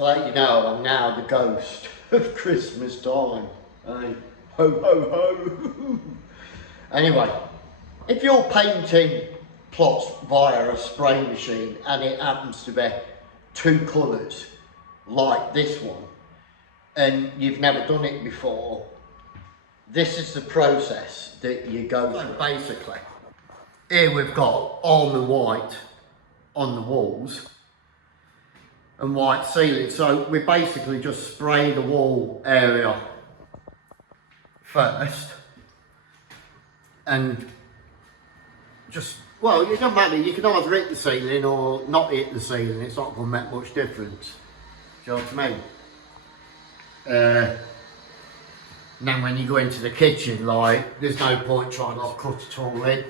To let you know, I'm now the ghost of Christmas time. Hey, ho ho ho. Anyway, if you're painting plots via a spray machine and it happens to be two colours like this one and you've never done it before, this is the process that you go through. Basically, here we've got almond white on the walls and white ceiling. So we basically just spray the wall area first and just, well, it doesn't matter, you can either hit the ceiling or not hit the ceiling, it's not going to make much difference. Do you know what I mean? And then when you go into the kitchen, like, there's no point trying to cut it all in.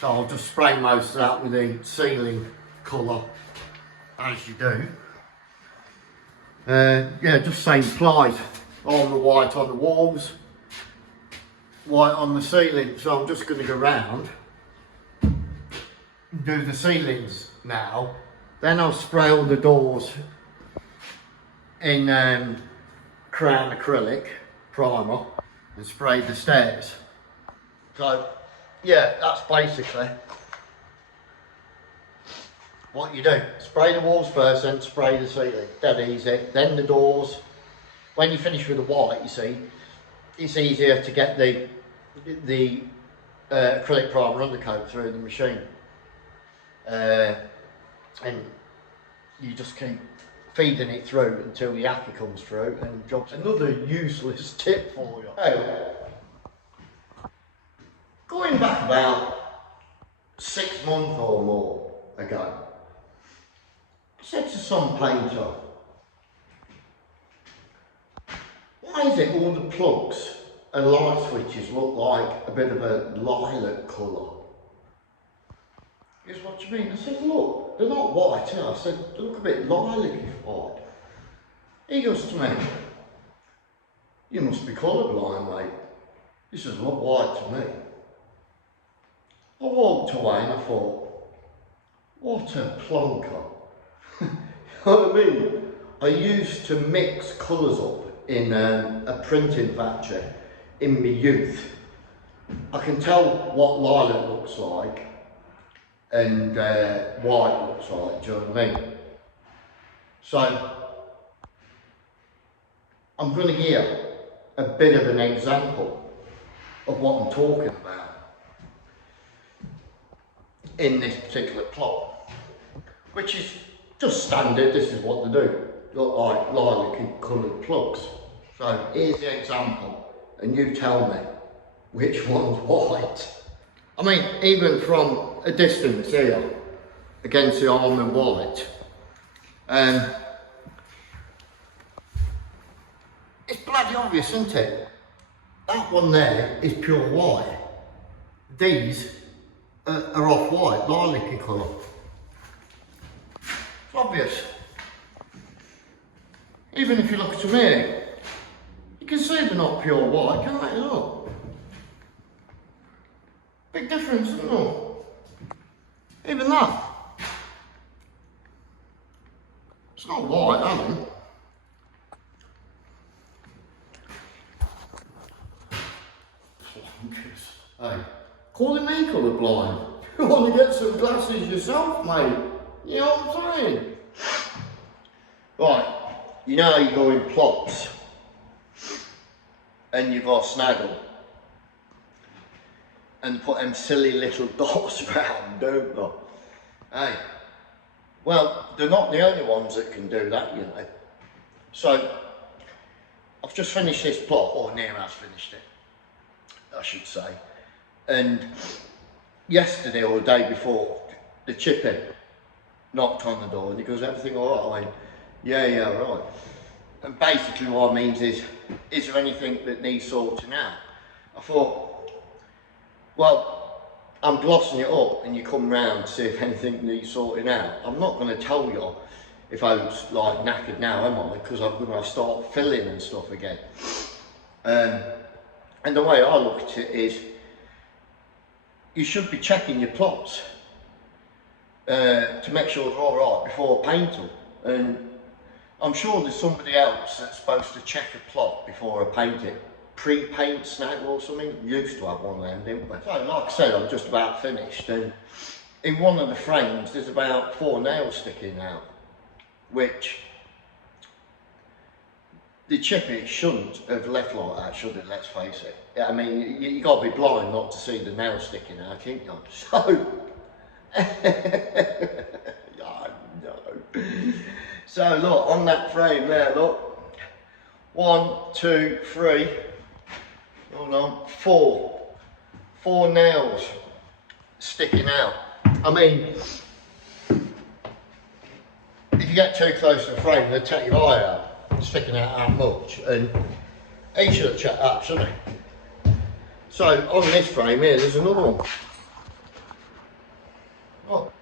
So I'll just spray most of that with the ceiling colour, as you do. Yeah, just same plight. On the white on the walls, white on the ceiling. So I'm just going to go round and do the ceilings now. Then I'll spray all the doors in crown acrylic primer and spray the stairs. So yeah, that's basically what you do. Spray the walls first, then spray the ceiling. Dead easy. Then the doors. When you finish with the white, you see, it's easier to get the acrylic primer undercoat through the machine. And you just keep feeding it through until the acca comes through and drops. Another useless tip for you. Anyway, going back about 6 months or more ago, I said to some painter, why is it all the plugs and light switches look like a bit of a lilac colour? He goes, what do you mean? I said, look, they're not white, you know. I said, they look a bit lilac white. He goes to me, you must be colourblind, mate. He says, look white to me. I walked away and I thought, what a plonker. You know what I mean? I used to mix colours up in a printing factory in my youth. I can tell what lilac looks like and white looks like, do you know what I mean? So I'm going to give a bit of an example of what I'm talking about in this particular plot, which is just standard. This is what they do. Look like lilac coloured plugs. So here's the example, and you tell me which one's white. I mean, even from a distance here, against the almond white, it's bloody obvious, isn't it? That one there is pure white. These are off-white, lilac colour. It's obvious. Even if you look at them here, you can see they're not pure white, can't you? Look. Big difference, isn't there? Even that. It's not white, I mean. Hey, calling me colourblind. You want to get some glasses yourself, mate. You know what I'm saying? Right, you know you go in plots and you've got to snag them and put them silly little dots around, don't they? Hey, well, they're not the only ones that can do that, you know. So, I've just finished this plot, or near has finished it, I should say. And yesterday or the day before, the chippy knocked on the door and he goes, everything all right? I went, yeah, right. And basically what it means is there anything that needs sorting out? I thought, well, I'm glossing it up and you come round to see if anything needs sorting out. I'm not going to tell you if I was like knackered now, am I? Because I'm going to start filling and stuff again. And the way I look at it is, you should be checking your plots to make sure they're all right before I paint them. And I'm sure there's somebody else that's supposed to check a plot before I paint it. Pre-paint snag or something. Used to have one of them, didn't we? So like I said, I'm just about finished, and in one of the frames there's about 4 nails sticking out, which the chippy shouldn't have left like that, should it? Let's face it. I mean, you got to be blind not to see the nail sticking out, ain't you? So, I know. So look, on that frame there, look. 1, 2, 3. Hold on, 4. 4 nails sticking out. I mean, if you get too close to the frame, they'll take your eye out. Sticking out how much, and he should have checked that, shouldn't he? So on this frame here, there's another one. Look,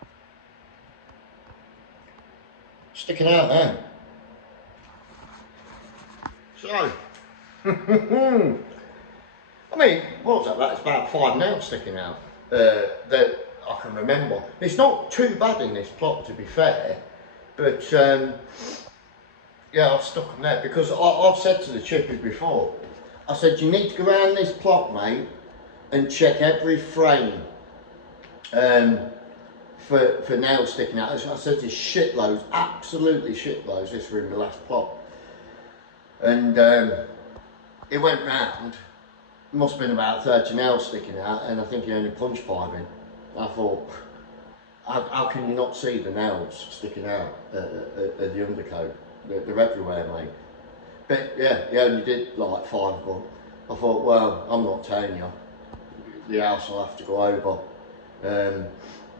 sticking out there. So, I mean, what was that? That's about 5 nails sticking out that I can remember. It's not too bad in this plot, to be fair, but. Yeah, I've stuck them there because I've said to the chippers before, I said, you need to go around this plot, mate, and check every frame for nails sticking out. I said, there's shitloads, absolutely shitloads, this room, the last plot. And it went round, must have been about 30 nails sticking out, and I think he only punched 5 in. I thought, how can you not see the nails sticking out of the undercoat? They're everywhere, mate. But yeah, he only did like 5 of them. I thought, well, I'm not telling you. The house will have to go over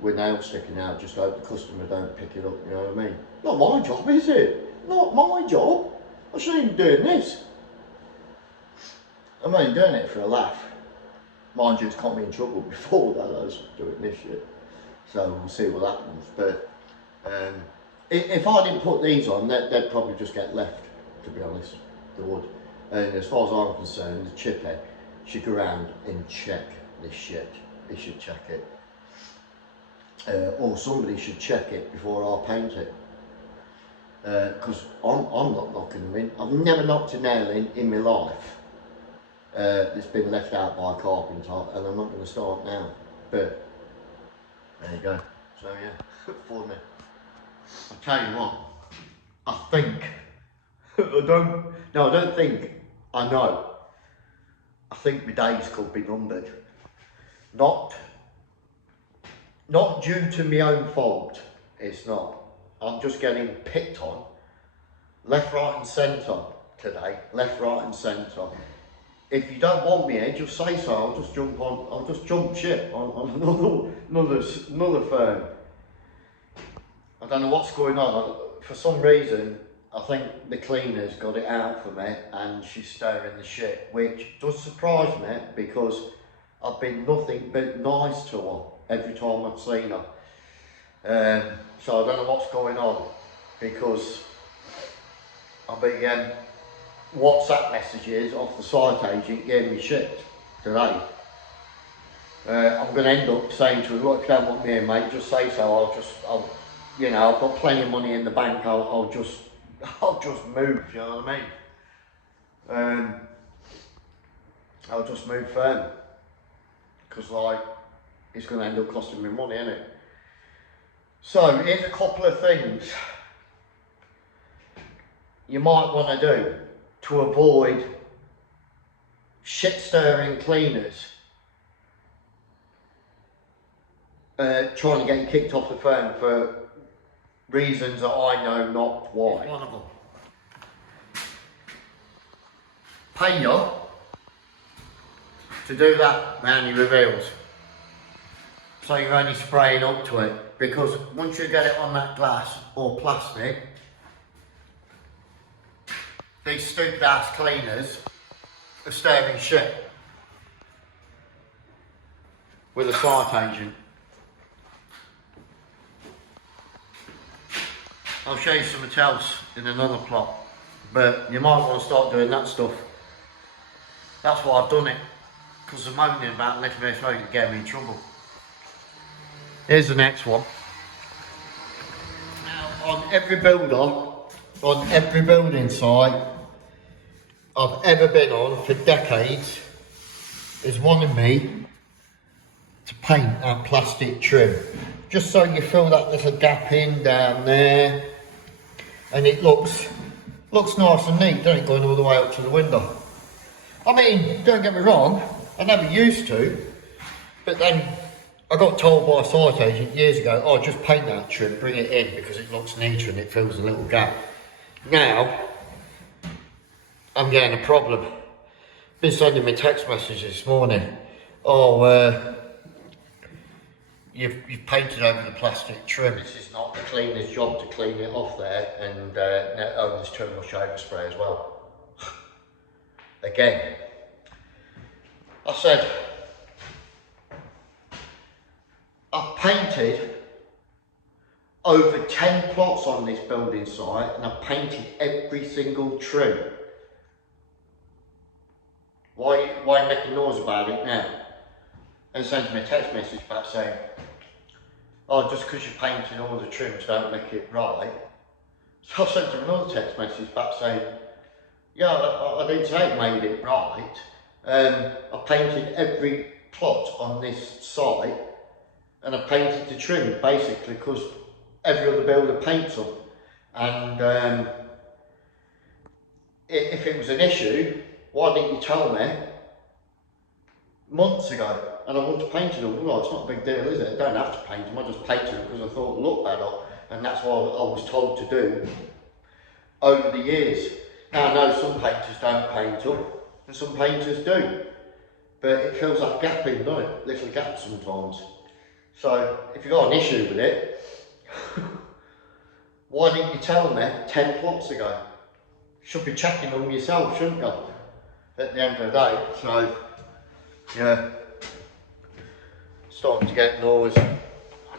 with nails sticking out. Just hope the customer don't pick it up, you know what I mean? Not my job, is it? Not my job. I shouldn't be doing this. I'm only doing it for a laugh. Mind you, it's got me in trouble before that I was doing this shit. So we'll see what happens. But if I didn't put these on, they'd probably just get left, to be honest, they would. And as far as I'm concerned, the chipper should go around and check this shit. He should check it. Or somebody should check it before I paint it. Because I'm not knocking them in. I've never knocked a nail in my life that's been left out by a carpenter, and I'm not going to start now. But, there you go. So yeah, for me. I'll tell you what, I think, I don't think, I know, I think my days could be numbered. Not due to my own fault, it's not. I'm just getting picked on, left, right and centre today, left, right and centre. If you don't want me here, just say so, I'll just jump ship on another firm. I don't know what's going on. For some reason, I think the cleaner's got it out for me and she's stirring the shit, which does surprise me because I've been nothing but nice to her every time I've seen her. So I don't know what's going on because I'll be getting WhatsApp messages off the site agent giving me shit today. I'm going to end up saying to her, look, if you don't want me here, mate, just say so. You know, I've got plenty of money in the bank. I'll just move. You know what I mean? I'll just move firm because like it's going to end up costing me money, isn't it? So here's a couple of things you might want to do to avoid shit stirring cleaners trying to get you kicked off the firm for reasons that I know not why. One of them. Pay you to do that round your reveals. So you're only spraying up to it, because once you get it on that glass or plastic, these stupid ass cleaners are stirring shit with a site agent. I'll show you something else in another plot, but you might want to start doing that stuff. That's why I've done it, because the moaning about letting me smoke it get me in trouble. Here's the next one. Now, on every builder on every building site I've ever been on for decades is wanting me to paint that plastic trim. Just so you fill that little gap in down there and it looks nice and neat, doesn't it, going all the way up to the window. I mean, don't get me wrong, I never used to, but then I got told by a site agent years ago, oh, just paint that trim, bring it in because it looks neater and it fills a little gap. Now, I'm getting a problem. Been sending me text messages this morning. Oh, you've painted over the plastic trim. This is not the cleaner's job to clean it off there, and oh, there's too much overspray as well. Again, I said, I've painted over 10 plots on this building site and I've painted every single trim. Why are you making noise about it now? And sends me a text message back saying, oh, just because you're painting all the trims don't make it right. So I sent him another text message back saying, yeah, I didn't say it made it right. I painted every plot on this site and I painted the trim basically because every other builder paints them. And if it was an issue, why didn't you tell me months ago? And I want to paint them. Well, it's not a big deal, is it? I don't have to paint them. I just painted them because I thought it looked better, and that's what I was told to do over the years. Now I know some painters don't paint them, and some painters do, but it fills that gap in, doesn't it? Little gaps sometimes. So if you've got an issue with it, why didn't you tell me 10 plots ago? You should be checking them yourself, shouldn't you? At the end of the day. So yeah, starting to get noise. I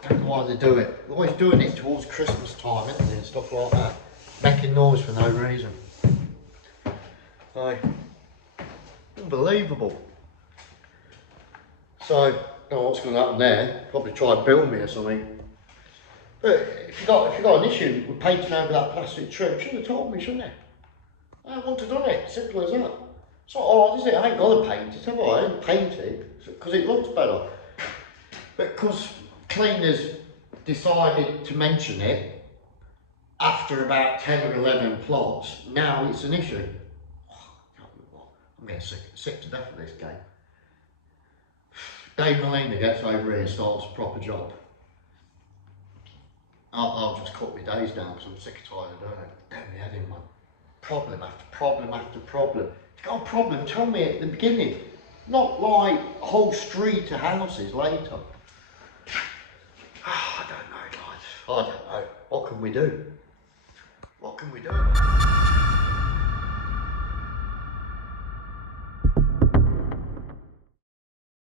don't know why they do it. They're always doing it towards Christmas time, isn't they, and stuff like that. Making noise for no reason. So, unbelievable. So, I don't know what's going to happen there. Probably try and bill me or something. But if you got an issue with painting over that plastic trim, should have told me, shouldn't you? I wouldn't have done it. Simple as that. It's not hard, is it? I ain't got to paint it, have I? I didn't paint it because it looks better. But because cleaners decided to mention it after about 10 or 11 plots, now it's an issue. I'm getting sick to death of this game. Dave Molina gets over here and starts a proper job. I'll just cut my days down because I'm sick and tired of doing it. Damn me head in, man. Problem after problem after problem. If you've got a problem, tell me at the beginning. Not like a whole street of houses later. I don't know, guys. I don't know. What can we do? What can we do?